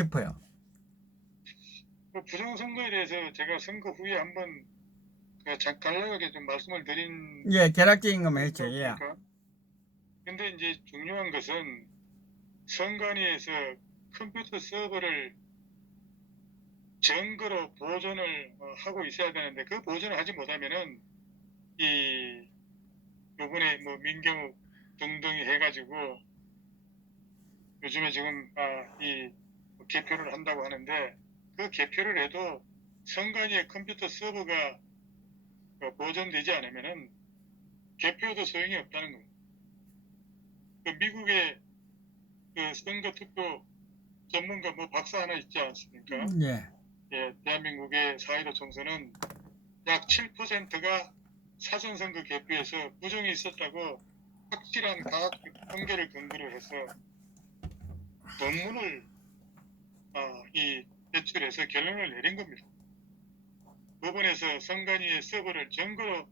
싶어요. 그 부정선거에 대해서 제가 선거 후에 한번 간략하게 좀 말씀을 드린 예, 개략적인 것만 했죠. 예. 그러니까 근데 이제 중요한 것은 선관위에서 컴퓨터 서버를 정거로 보존을 하고 있어야 되는데 그 보존을 하지 못하면은 이 요번에 뭐 민경욱 등등이 해가지고 요즘에 지금 이 개표를 한다고 하는데 그 개표를 해도 선관위의 컴퓨터 서버가 보존되지 않으면은 개표도 소용이 없다는 겁니다. 그 미국의 그 선거 투표 전문가 뭐 박사 하나 있지 않습니까? 예. 예, 대한민국의 4.15 총선은 약 7%가 사전선거 개표에서 부정이 있었다고 확실한 과학적 통계를 근거로 해서 논문을 제출해서 결론을 내린 겁니다. 법원에서 선관위의 서버를 정거로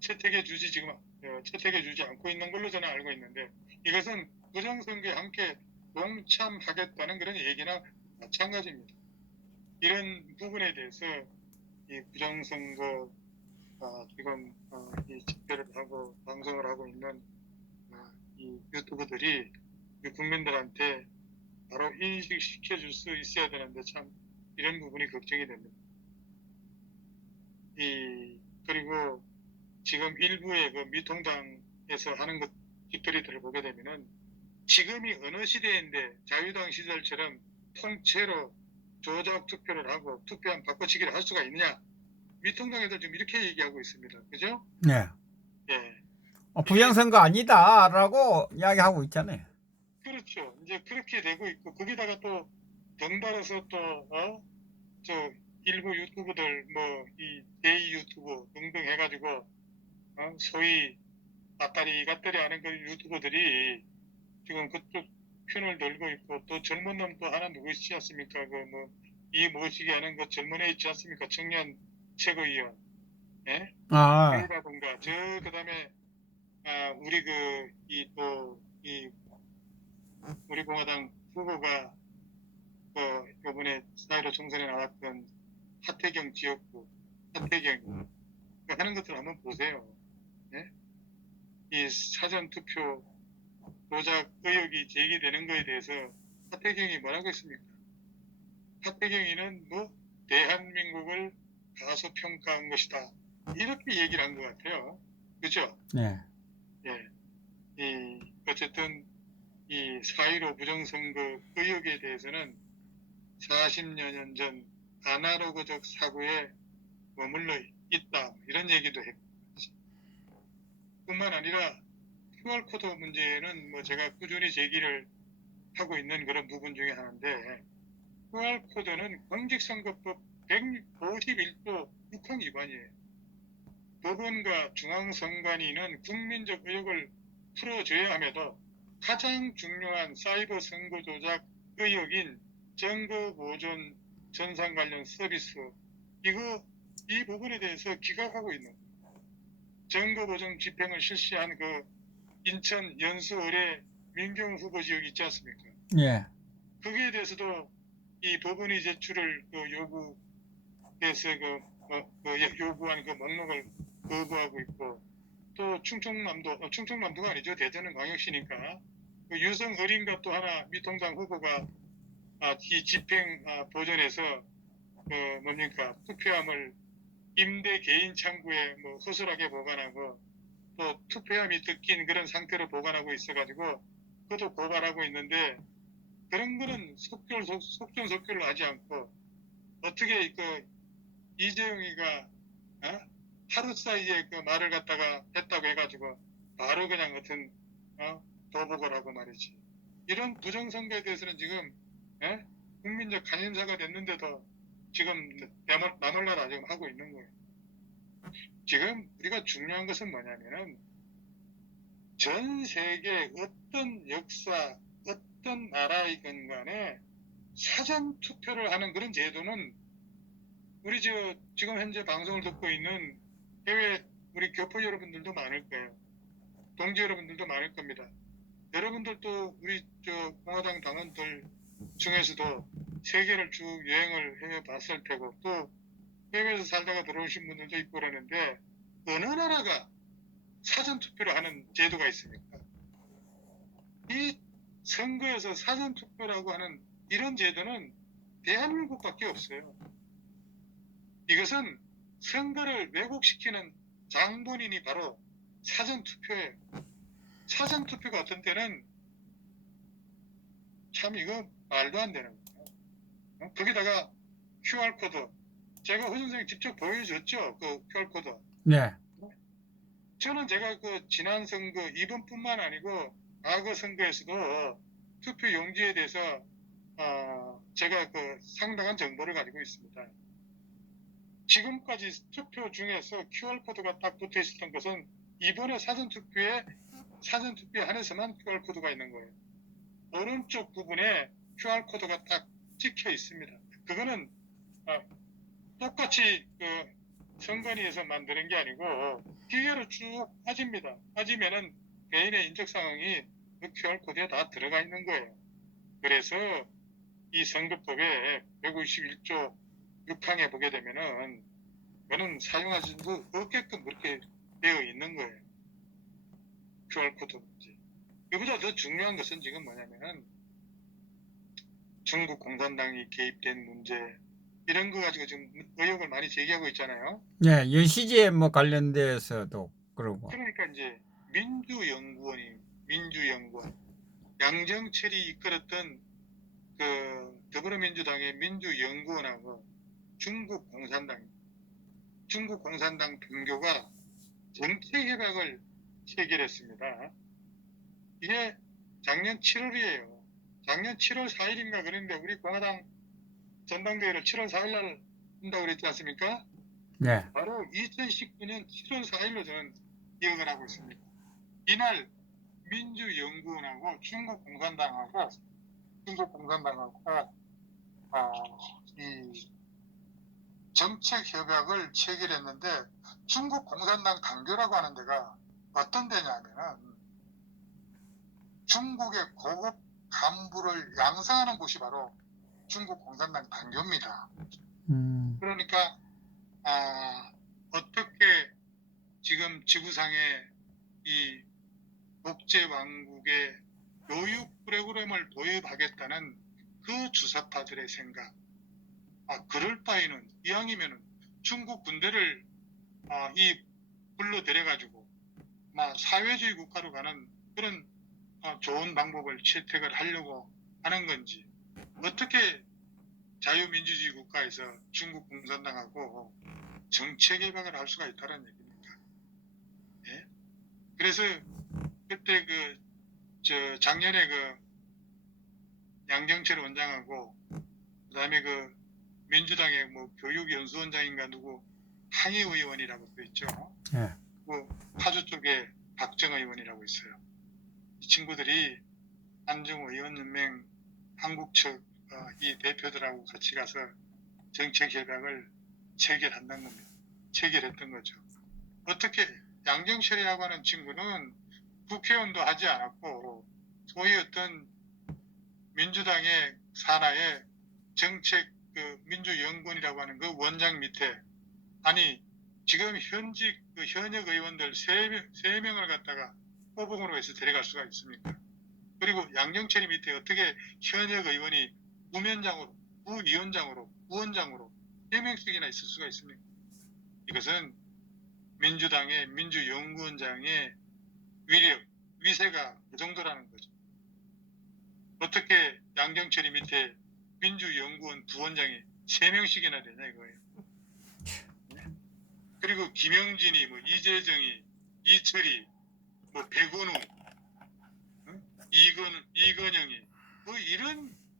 채택해 주지 않고 있는 걸로 저는 알고 있는데 이것은 부정선거에 함께 동참하겠다는 그런 얘기나 마찬가지입니다. 이런 부분에 대해서 이 부정선거 지금 이 집회를 하고 방송을 하고 있는 이 유튜버들이 이 국민들한테 바로 인식시켜 줄 수 있어야 되는데 참 이런 부분이 걱정이 됩니다. 그리고 지금 일부의 그 미통당에서 하는 것 뒷거리들을 보게 되면은 지금이 어느 시대인데 자유당 시절처럼 통째로 조작 투표를 하고 투표한 바꿔치기를 할 수가 있느냐? 미통당 애들 지금 이렇게 얘기하고 있습니다. 그죠? 네. 예. 부정선거 아니다라고 이야기하고 있잖아요. 그렇죠. 이제 그렇게 되고 있고 거기다가 또 덩달아서 또 저 일부 유튜브들 뭐 이 제2 유튜브 등등 해가지고 소위 아따리 갓다리 하는 그 유튜버들이 지금 그쪽 편을 들고 있고 또 젊은 놈 또 하나 누구 있지 않습니까? 그 뭐 이 모시게 하는 그 젊은 애 있지 않습니까? 청년 최고위원. 예? 아, 그라든가 저 그다음에 우리 그 이 또 이 우리 공화당 후보가 요번에 4.15 총선에 나왔던 하태경 지역구 하태경 하는 것들 한번 보세요. 예? 이 사전 투표 조작 의혹이 제기되는 거에 대해서 하태경이 뭐라고 했습니까? 하태경이는 뭐 대한민국을 가소평가한 것이다. 이렇게 얘기를 한 것 같아요. 그죠? 네. 예. 어쨌든 이 4.15 부정선거 의혹에 대해서는 40여 년 전 아날로그적 사고에 머물러 있다. 이런 얘기도 했고. 뿐만 아니라 QR코드 문제는 뭐 제가 꾸준히 제기를 하고 있는 그런 부분 중에 하나인데 QR코드는 공직선거법 151조 6항 위반이에요. 법원과 중앙선관위는 국민적 의혹을 풀어줘야 함에도 가장 중요한 사이버 선거 조작 의혹인 정보 보존 전산 관련 서비스 이 부분에 대해서 기각하고 있는 정보 보존 집행을 실시한 그 인천 연수 의뢰 민경 후보 지역 있지 않습니까? 예. 거기에 대해서도 이 법원이 제출을 요구해서 요구한 그 목록을 거부하고 있고 또 충청남도가 아니죠. 대전은 광역시니까 그 유성 어린가 또 하나 미통당 후보가 이 집행 보존에서 뭡니까 투표함을 임대 개인 창구에 뭐 허술하게 보관하고 또 투표함이 뜯긴 그런 상태로 보관하고 있어가지고 그것도 고발하고 있는데 그런 거는 속전속결로 하지 않고 어떻게 그 이재용이가 하루 사이에 그 말을 갖다가 했다고 해가지고 바로 그냥 어떤 도복을 하고 말이지. 이런 부정선거에 대해서는 지금 국민적 관심사가 됐는데도 지금 나몰라라 지금 하고 있는 거예요. 지금 우리가 중요한 것은 뭐냐면은 전 세계 어떤 역사, 어떤 나라이건 간에 사전 투표를 하는 그런 제도는 우리 지금 현재 방송을 듣고 있는 해외 우리 교포 여러분들도 많을 거예요. 동지 여러분들도 많을 겁니다. 여러분들도 우리 공화당 당원들 중에서도 세계를 쭉 여행을 해봤을 테고 또 해외에서 살다가 들어오신 분들도 있고 그러는데 어느 나라가 사전투표를 하는 제도가 있습니까? 이 선거에서 사전투표라고 하는 이런 제도는 대한민국밖에 없어요. 이것은 선거를 왜곡시키는 장본인이 바로 사전투표예요. 사전투표가 어떤 때는 참 이거 말도 안 되는 거예요. 거기다가 QR코드 제가 허 선생님 직접 보여줬죠. 그 QR코드. 네. 저는 제가 그 지난 선거 이번뿐만 아니고 과거 선거에서도 투표 용지에 대해서 제가 그 상당한 정보를 가지고 있습니다. 지금까지 투표 중에서 QR코드가 딱 붙어 있었던 것은 이번에 사전투표에 한해서만 QR코드가 있는 거예요. 오른쪽 부분에 QR코드가 딱 찍혀 있습니다. 그거는 똑같이 그 선관위에서 만드는 게 아니고 기계로 쭉 빠집니다. 빠지면은 개인의 인적 상황이 그 QR코드에 다 들어가 있는 거예요. 그래서 이 선거법에 151조 6항에 보게 되면은 그거는 사용할 수 없게끔 그렇게 되어 있는 거예요. QR코드 문제. 이보다 더 중요한 것은 지금 뭐냐면은 중국 공산당이 개입된 문제 이런 거 가지고 지금 의혹을 많이 제기하고 있잖아요. 네, 연시제 뭐 관련돼서도 그러고. 그러니까 이제 민주연구원 양정철이 이끌었던 그 더불어민주당의 민주연구원하고 중국 공산당 등교가 정책협약을 체결했습니다. 이게 작년 7월이에요. 작년 7월 4일인가 그랬는데 우리 공화당 전당대회를 7월 4일 날 한다고 그랬지 않습니까? 네. 바로 2019년 7월 4일로 저는 기억을 하고 있습니다. 이날 민주연구원하고 중국 공산당하고 이 정책협약을 체결했는데 중국 공산당 당교라고 하는 데가 어떤 데냐면은 중국의 고급 간부를 양성하는 곳이 바로 중국 공산당 당교입니다. 그러니까 어떻게 지금 지구상의 이 독재 왕국의 교육 프로그램을 도입하겠다는 그 주사파들의 생각. 그럴 바에는 이왕이면은 중국 군대를 불러 들여가지고 사회주의 국가로 가는 그런 좋은 방법을 채택을 하려고 하는 건지 어떻게 자유민주주의 국가에서 중국 공산당하고 정책 협약을 할 수가 있다는 얘기입니까? 예? 그래서 그때 작년에 양정철 원장하고 그다음에 민주당의 교육연수원장인가 누구 항의 의원이라고 또 있죠. 네. 파주 쪽에 박정희 의원이라고 있어요. 이 친구들이 한중의원연맹 한국 측 이 대표들하고 같이 가서 정책협약을 체결했던 거죠. 어떻게 양정철이라고 하는 친구는 국회의원도 하지 않았고 소위 어떤 민주당의 산하의 정책 민주연구원이라고 하는 그 원장 밑에 지금 현역 의원들 3명을 갖다가 호봉으로 해서 데려갈 수가 있습니까? 그리고 양정철이 밑에 어떻게 현역 의원이 부위원장으로 3명씩이나 있을 수가 있습니까? 이것은 민주당의 민주연구원장의 위세가 그 정도라는 거죠. 어떻게 양정철이 밑에 민주연구원 부원장이 3명씩이나 되냐 이거예요. 그리고 김영진이 이재정이 이철이 백원우 이건영이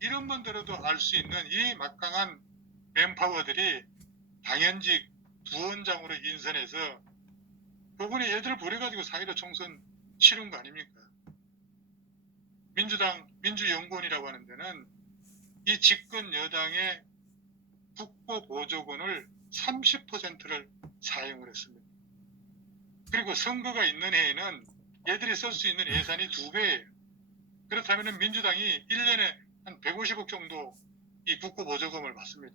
이런만 들어도 알 수 있는 이 막강한 맨파워들이 당연직 부원장으로 인선해서 그분이 얘들을 버려가지고 4.15 총선 치른 거 아닙니까? 민주연구원이라고 하는 데는 이 집권 여당의 국고 보조금을 30%를 사용을 했습니다. 그리고 선거가 있는 해에는 얘들이 쓸 수 있는 예산이 2배예요. 그렇다면 민주당이 1년에 한 150억 정도 이 국고보조금을 받습니다.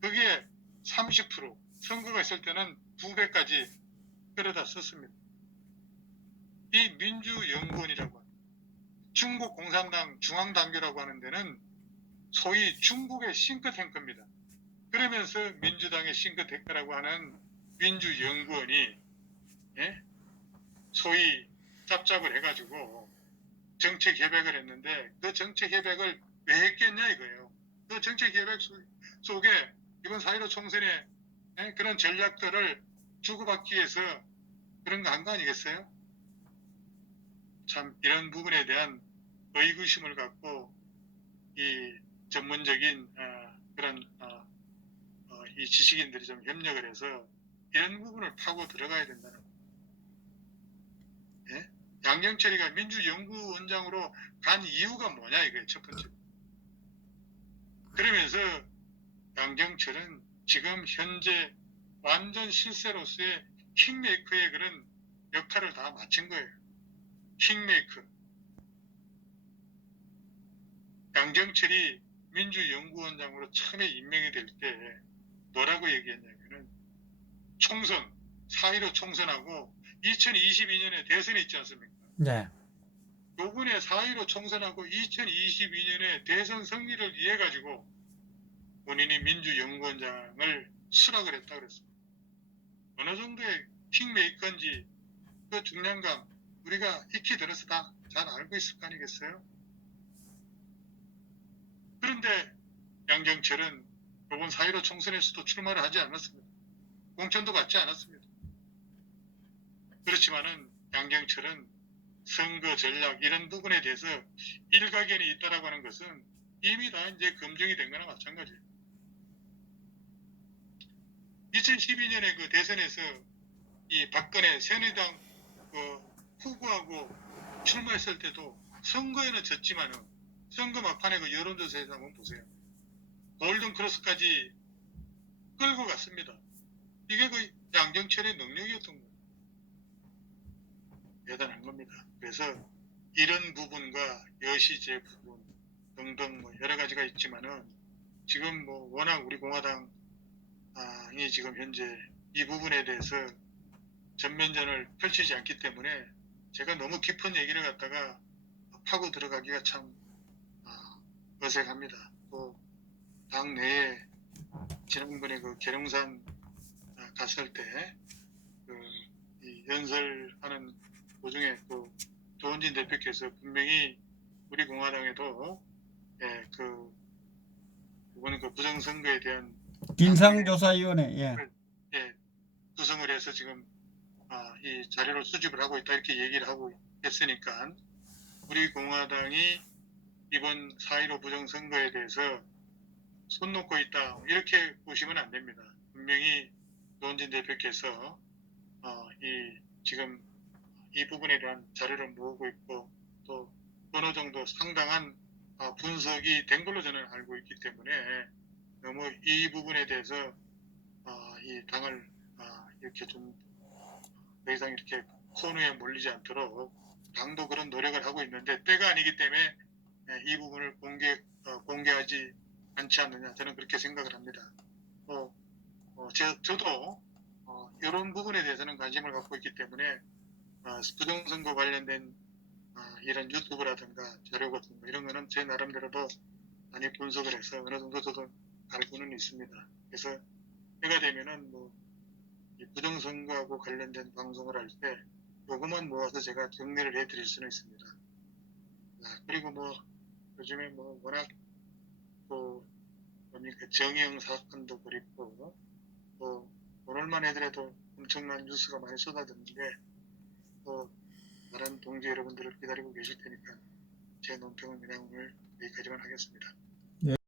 그게 30%, 선거가 있을 때는 2배까지 끌어다 썼습니다. 이 민주연구원이라고 합니다. 중국 공산당 중앙당규라고 하는 데는 소위 중국의 싱크탱크입니다. 그러면서 민주당의 싱크탱크라고 하는 민주연구원이 소위 짭짭을 해가지고 정책 협약을 했는데 그 정책 협약을 왜 했겠냐 이거예요. 그 정책 협약 속에 이번 4.15 총선에 그런 전략들을 주고받기 위해서 그런 거 한 거 아니겠어요? 참 이런 부분에 대한 의구심을 갖고 이 전문적인 그런 이 지식인들이 좀 협력을 해서 이런 부분을 파고 들어가야 된다는 거예요. 예? 양경철이가 민주연구원장으로 간 이유가 뭐냐 이거예요. 첫 번째. 그러면서 양경철은 지금 현재 완전 실세로서의 킹메이커의 그런 역할을 다 마친 거예요. 킹메이커. 양경철이 민주연구원장으로 처음에 임명이 될 때 뭐라고 얘기했냐면은 총선, 4.15 총선하고 2022년에 대선이 있지 않습니까? 네. 요번에 4.15 총선하고 2022년에 대선 승리를 위해 가지고 본인이 민주연구원장을 수락을 했다 그랬습니다. 어느 정도의 킹메이커인지 그 중량감 우리가 익히 들어서 다 잘 알고 있을 거 아니겠어요? 그런데 양경철은 이번 4.15 총선에서도 출마를 하지 않았습니다. 공천도 받지 않았습니다. 그렇지만은 양경철은 선거 전략 이런 부분에 대해서 일가견이 있다라고 하는 것은 이미 다 이제 검증이 된 거나 마찬가지예요. 2012년에 그 대선에서 이 박근혜 새누리당 후보하고 출마했을 때도 선거에는 졌지만은 선거 막판에 그 여론조사에서 한번 보세요. 골든 크로스까지 끌고 갔습니다. 이게 그 양경철의 능력이었던 거예요. 대단한 겁니다. 그래서 이런 부분과 여시제 부분 등등 뭐 여러 가지가 있지만은 지금 뭐 워낙 우리 공화당이 지금 현재 이 부분에 대해서 전면전을 펼치지 않기 때문에 제가 너무 깊은 얘기를 갖다가 파고 들어가기가 참 어색합니다. 또 당 내에 지난번에 그 계룡산 갔을 때 이 연설하는 도중에 또 조원진 대표께서 분명히 우리 공화당에도 이번 그 부정선거에 대한 진상조사위원회. 구성을 해서 지금 이 자료를 수집을 하고 있다 이렇게 얘기를 하고 했으니까 우리 공화당이 이번 4.15 부정선거에 대해서 손 놓고 있다 이렇게 보시면 안 됩니다. 분명히 조원진 대표께서 지금 이 부분에 대한 자료를 모으고 있고 또 어느 정도 상당한 분석이 된 걸로 저는 알고 있기 때문에 너무 이 부분에 대해서 이 당을 이렇게 좀 더 이상 이렇게 코너에 몰리지 않도록 당도 그런 노력을 하고 있는데 때가 아니기 때문에 이 부분을 공개하지 않지 않느냐 저는 그렇게 생각을 합니다. 저도 이런 부분에 대해서는 관심을 갖고 있기 때문에 부정선거 관련된 이런 유튜브라든가 자료 같은 거 이런 거는 제 나름대로도 많이 분석을 해서 어느 정도 저도 알고는 있습니다. 그래서 해가 되면은 뭐 이 부정선거하고 관련된 방송을 할 때 요것만 모아서 제가 정리를 해드릴 수는 있습니다. 그리고 뭐 요즘에 뭐 워낙 또 뭡니까 정의영 사건도 그립고 또 오늘만 해더라도 엄청난 뉴스가 많이 쏟아졌는데 또 다른 동지 여러분들을 기다리고 계실 테니까 제 논평은 그냥 오늘 여기까지만 하겠습니다.